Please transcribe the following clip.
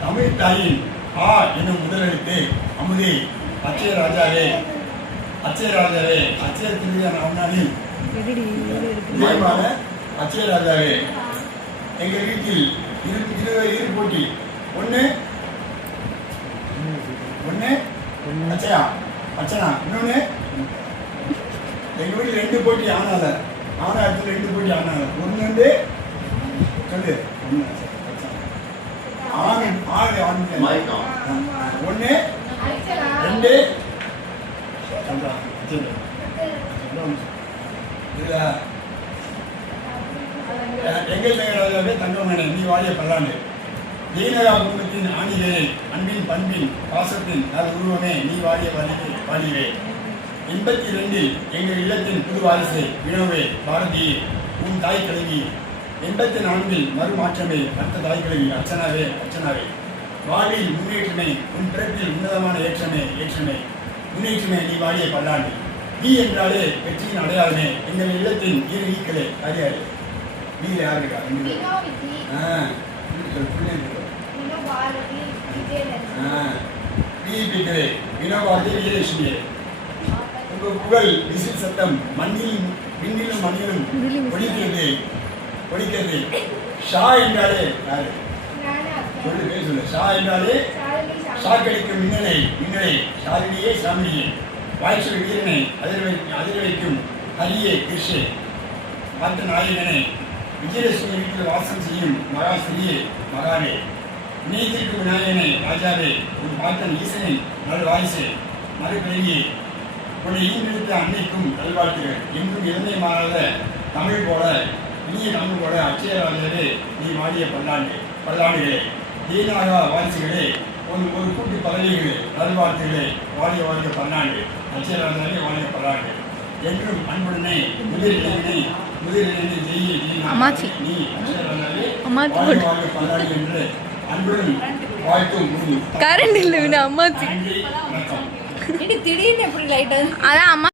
தமிழ் தாயின் ஆ என்னும் முதலெழுத்து அமுதே அச்சய ராஜாவே அச்சய திருவிழா அவனானில் நியமான அச்சய ராஜாவே எங்கள் வீட்டில் இரு போட்டி ஒன்று அச்சனா இன்னொன்று எங்கள் வீட்டில் 2 போட்டி ஆனால இடத்துல 2 போட்டி ஆனால ஒன்று வந்து சொல்லு ஒன்று 2 எங்கள் தங்கராஜாவே தங்கமேனே நீ வாழிய பல்லாண்டு ஜெயநகா குடும்பத்தின் ஆணிவேரை அன்பின் பண்பின் பாசத்தின் அது உருவமே நீ வாழிய வாழிவே 82 எங்கள் இல்லத்தின் புது வாரிசை வினோவே பாரதியே உன் தாய் கிழவி 84 மறுமாற்றமே அடுத்த தாய் கிழவி அர்ச்சனாவே வாழ்வில் முன்னேற்றமே உன் பிறப்பில் உன்னதமான ஏற்றமே முன்னேற்றமே நீ வாழிய பல்லாண்டு நீ என்றாலே வெற்றியின் அடையாளமே எங்கள் இல்லத்தின் இரு ஈக்களே அறியாரு நீ யாருக்கா வினோபாரதி விஜயலட்சுமியே உங்கள் புகழ் விசில் சத்தம் விண்ணிலும் மண்ணிலும் ஒலிக்கிறது ஷா என்றாலே யாரு சொல்லு ஷா என்றாலே ஷாக்களிக்கும் மின்னலை ஷாலினியே சாமினியே வாய்ச்சொல் வீரனை அதிர வைக்கும் ஹரியே கிருஷ்ணே பார்த்த நாயகனே விஜயலட்சுமி வீட்டில் வாசம் செய்யும் மகாசிரியே மகானே நீதிக்கும் விநாயகனே ராஜாவே உன் பார்த்தன் ஈசனை நல்வாய்சே மறுபிறகியே உன்னை ஈன்றெடுத்த அன்னைக்கும் நல்வாழ்த்துகள் என்றும் இளமை மாறாத தமிழ் போல இனிய தமிழ் போல அச்சய ராஜாவே நீ வாழிய பல்லாண்டுகளே தீனாக வாரிசுகளே ஒரு கூட்டு பதவிகளே நல்வாழ்த்துகளே வாழிய பல்லாண்டு அச்சய ராஜாவே வாழிய பல்லாண்டு என்றும் அன்புடனே முதலினை ஜெயி நீ அச்சய ராஜாவே வாழிய பல்லாண்டு என்று அன்புடன் வாழ்த்தும் கரண்ட் இல்லை அம்மாச்சி வணக்கம் திடீர்னு எப்படி லைட் அதான் அம்மா